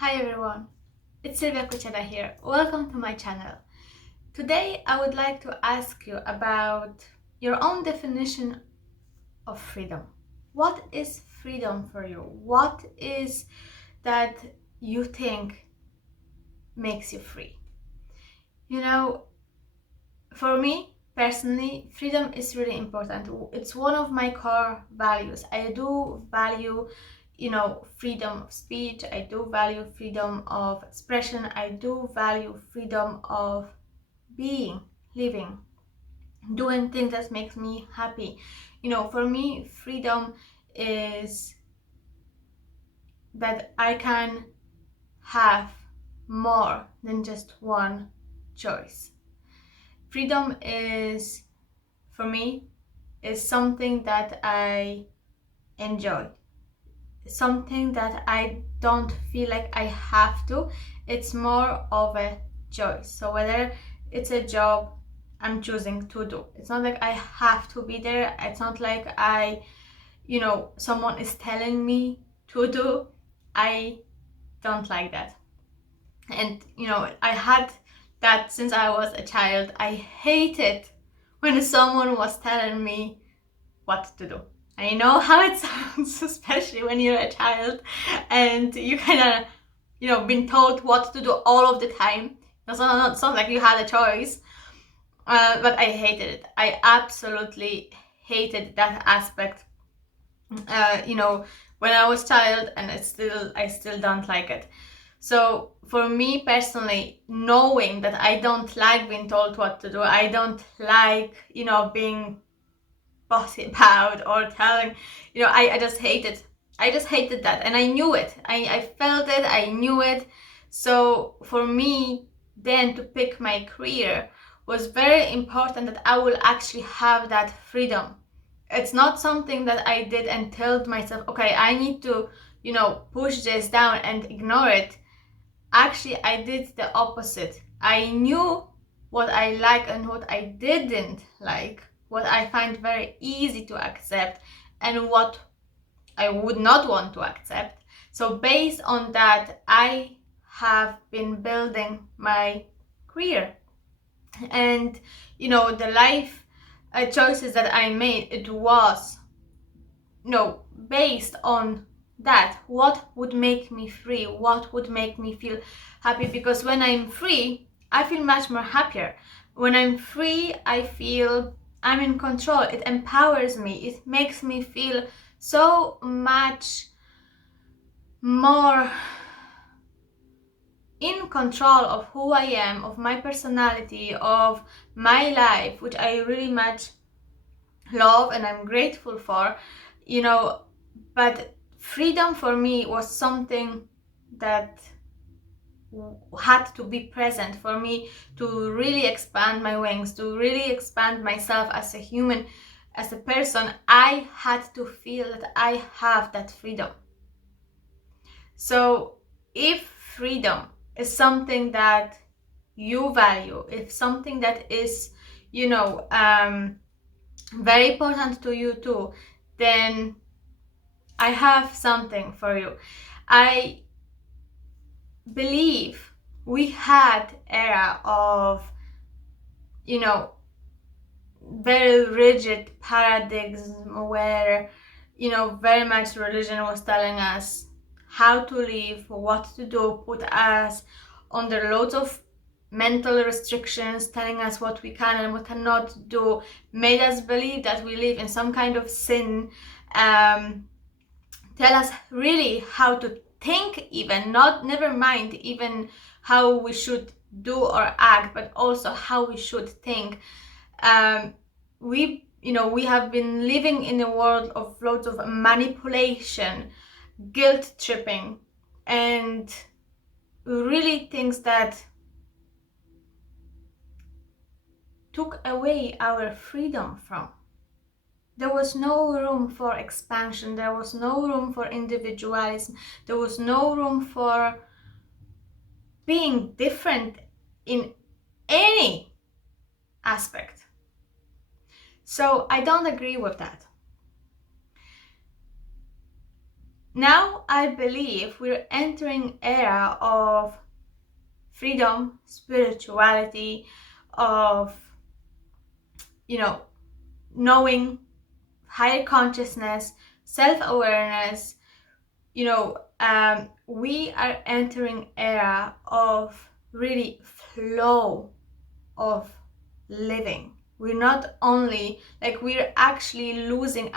Hi everyone, it's Sylwia here. Welcome to my channel. Today I would like to ask you about your own definition of freedom. What is freedom for you? What is that you think makes you free? For me personally, freedom is really important. It's one of my core values. I do value freedom of speech. I do value freedom of expression. I do value freedom of being, living, doing things that makes me happy. For me, freedom is that I can have more than just one choice. Freedom is, for me, is something that I enjoy, something that I don't feel like I have to. It's more of a choice. So whether it's a job I'm choosing to do, it's not like I have to be there. It's not like someone is telling me to do. I don't like that. And I had that since I was a child. I hated when someone was telling me what to do. I know how it sounds, especially when you're a child and you kind of, been told what to do all of the time. It's not like you had a choice, but I hated it. I absolutely hated that aspect. When I was a child, and I still don't like it. So for me personally, knowing that I don't like being told what to do, I don't like, being bossy about or telling, I just hated. I just hated that, and I knew it. I felt it, I knew it. So for me, then to pick my career was very important that I will actually have that freedom. It's not something that I did and told myself, okay, I need to, push this down and ignore it. Actually, I did the opposite. I knew what I like and what I didn't like, what I find very easy to accept and what I would not want to accept. So based on that, I have been building my career. And the life choices that I made, it was based on that. What would make me free? What would make me feel happy? Because when I'm free, I feel much more happier. When I'm free, I feel I'm in control. It empowers me. It makes me feel so much more in control of who I am, of my personality, of my life, which I really much love and I'm grateful for, but freedom for me was something that had to be present for me to really expand my wings, to really expand myself as a human, as a person. I had to feel that I have that freedom. So if freedom is something that you value, if something that is, very important to you too, then I have something for you. I believe we had era of, very rigid paradigms where, very much religion was telling us how to live, what to do, put us under loads of mental restrictions, telling us what we can and what cannot do, made us believe that we live in some kind of sin, tell us really how to think, even not never mind even how we should do or act, but also how we should think. We have been living in a world of loads of manipulation, guilt tripping, and really things that took away our freedom from. There was no room for expansion. There was no room for individualism. There was no room for being different in any aspect. So I don't agree with that. Now I believe we're entering era of freedom, spirituality, of, knowing, higher consciousness, self-awareness. We are entering era of really flow of living. We're not only like we're losing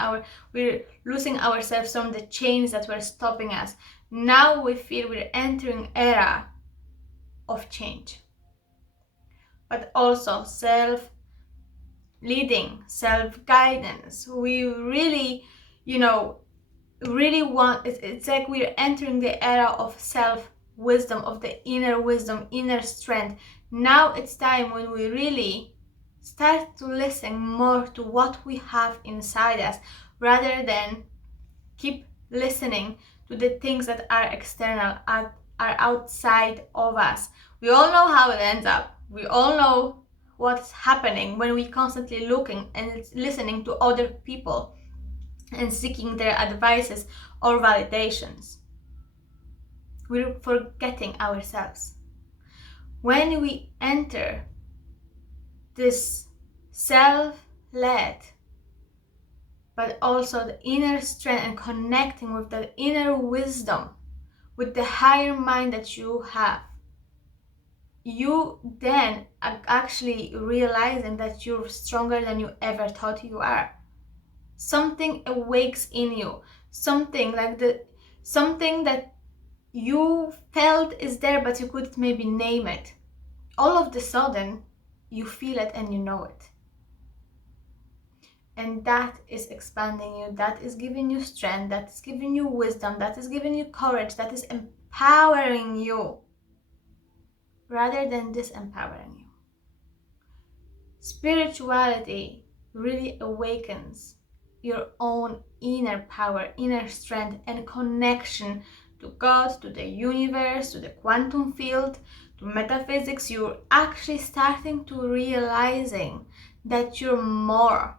ourselves from the chains that were stopping us. Now we feel we're entering era of change, but also self-leading, self-guidance. We really, really want, it's like we're entering the era of self-wisdom, of the inner wisdom, inner strength. Now it's time when we really start to listen more to what we have inside us, rather than keep listening to the things that are external, are outside of us. We all know how it ends up. We all know what's happening when we constantly looking and listening to other people and seeking their advices or validations. We're forgetting ourselves. When we enter this self-led, but also the inner strength and connecting with the inner wisdom, with the higher mind that you have, you then are actually realizing that you're stronger than you ever thought you are. Something awakes in you, something that you felt is there but you couldn't maybe name it. All of the sudden you feel it and you know it. And that is expanding you, that is giving you strength, that is giving you wisdom, that is giving you courage, that is empowering you rather than disempowering you. Spirituality really awakens your own inner power, inner strength, and connection to God, to the universe, to the quantum field, to metaphysics. You're actually starting to realizing that you're more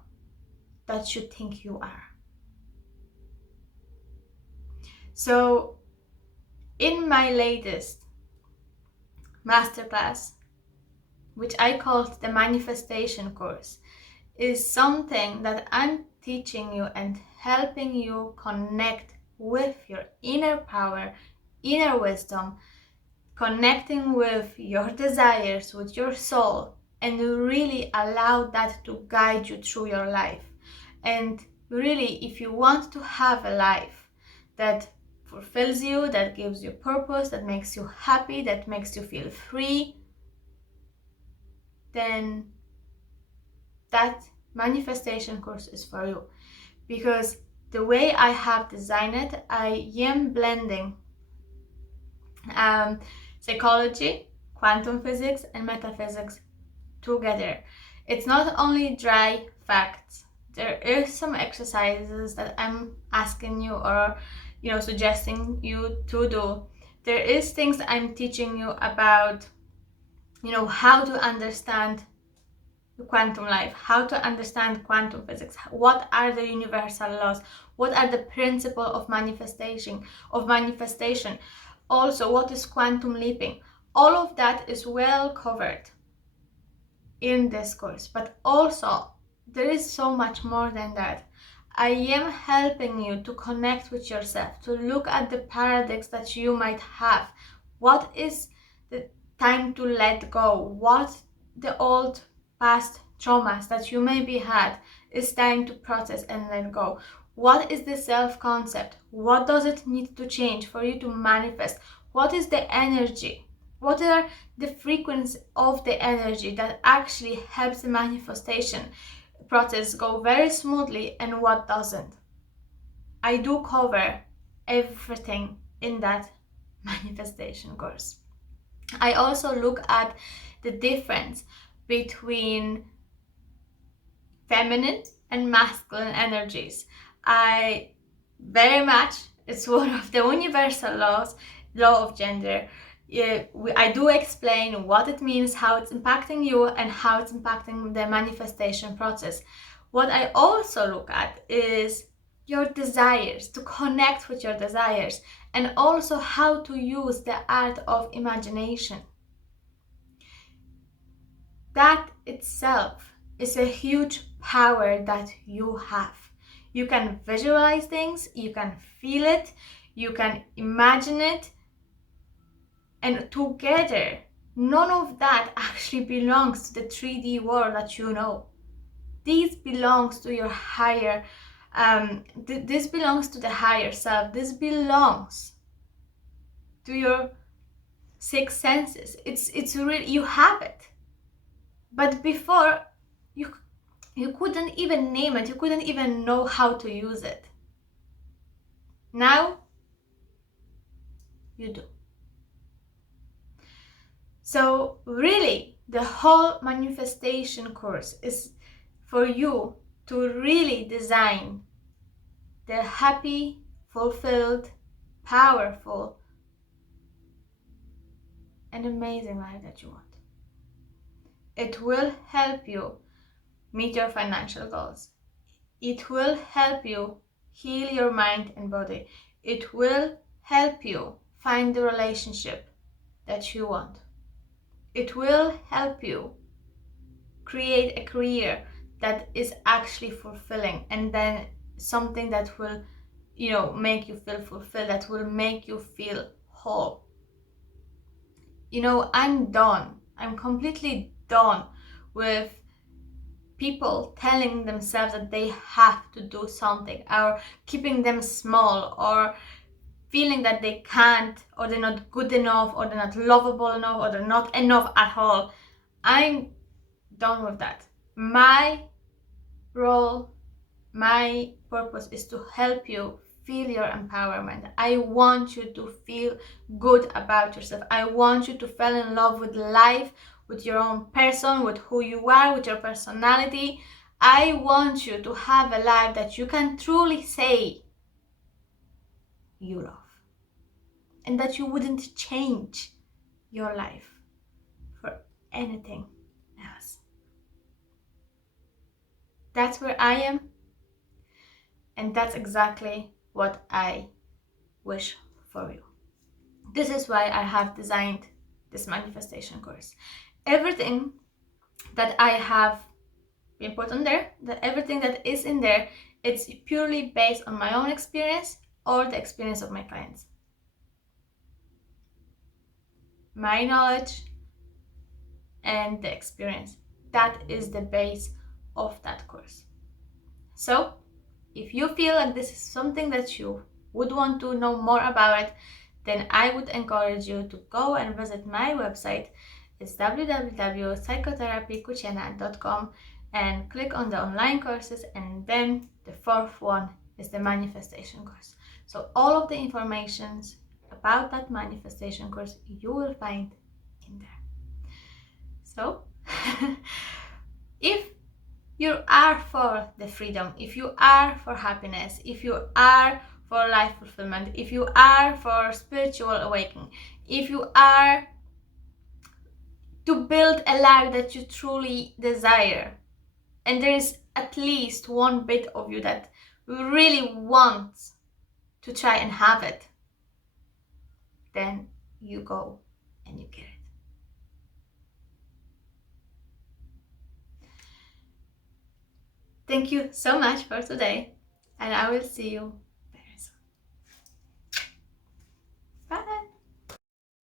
than you think you are. So in my latest masterclass, which I called the manifestation course, is something that I'm teaching you and helping you connect with your inner power, inner wisdom, connecting with your desires, with your soul, and really allow that to guide you through your life. And really, if you want to have a life that fulfills you, that gives you purpose, that makes you happy, that makes you feel free, then that manifestation course is for you. Because the way I have designed it, I am blending psychology, quantum physics, and metaphysics together. It's not only dry facts. There is some exercises that I'm asking you or suggesting you to do. There is things I'm teaching you about, how to understand the quantum life, how to understand quantum physics, what are the universal laws, what are the principles of manifestation, also what is quantum leaping. All of that is well covered in this course, but also there is so much more than that. I am helping you to connect with yourself, to look at the paradox that you might have. What is the time to let go? What the old past traumas that you maybe had is time to process and let go? What is the self-concept? What does it need to change for you to manifest? What is the energy? What are the frequency of the energy that actually helps the manifestation process go very smoothly, and what doesn't? I do cover everything in that manifestation course. I also look at the difference between feminine and masculine energies. It's one of the universal laws, law of gender. I do explain what it means, how it's impacting you, and how it's impacting the manifestation process. What I also look at is your desires, to connect with your desires, and also how to use the art of imagination. That itself is a huge power that you have. You can visualize things, you can feel it, you can imagine it, and together, none of that actually belongs to the 3D world that you know. This belongs to your higher, this belongs to the higher self. This belongs to your sixth senses. It's really, you have it. But before, you couldn't even name it. You couldn't even know how to use it. Now, you do. So really, the whole manifestation course is for you to really design the happy, fulfilled, powerful, and amazing life that you want. It will help you meet your financial goals. It will help you heal your mind and body. It will help you find the relationship that you want. It will help you create a career that is actually fulfilling, and then something that will, make you feel fulfilled, that will make you feel whole. I'm done. I'm completely done with people telling themselves that they have to do something, or keeping them small, or feeling that they can't, or they're not good enough, or they're not lovable enough, or they're not enough at all. I'm done with that. My role, my purpose is to help you feel your empowerment. I want you to feel good about yourself. I want you to fall in love with life, with your own person, with who you are, with your personality. I want you to have a life that you can truly say you love, and that you wouldn't change your life for anything else. That's where I am, and that's exactly what I wish for you. This is why I have designed this manifestation course. Everything that I have been put on there, everything that is in there, it's purely based on my own experience or the experience of my clients. My knowledge and the experience. That is the base of that course. So, if you feel like this is something that you would want to know more about it, then I would encourage you to go and visit my website. It's www.psychotherapykuchena.com, and click on the online courses, and then the fourth one is the manifestation course. So all of the information about that manifestation course you will find in there. So if you are for the freedom, if you are for happiness, if you are for life fulfillment, if you are for spiritual awakening, if you are to build a life that you truly desire, and there is at least one bit of you that really wants to try and have it, then you go and you get it. Thank you so much for today, and I will see you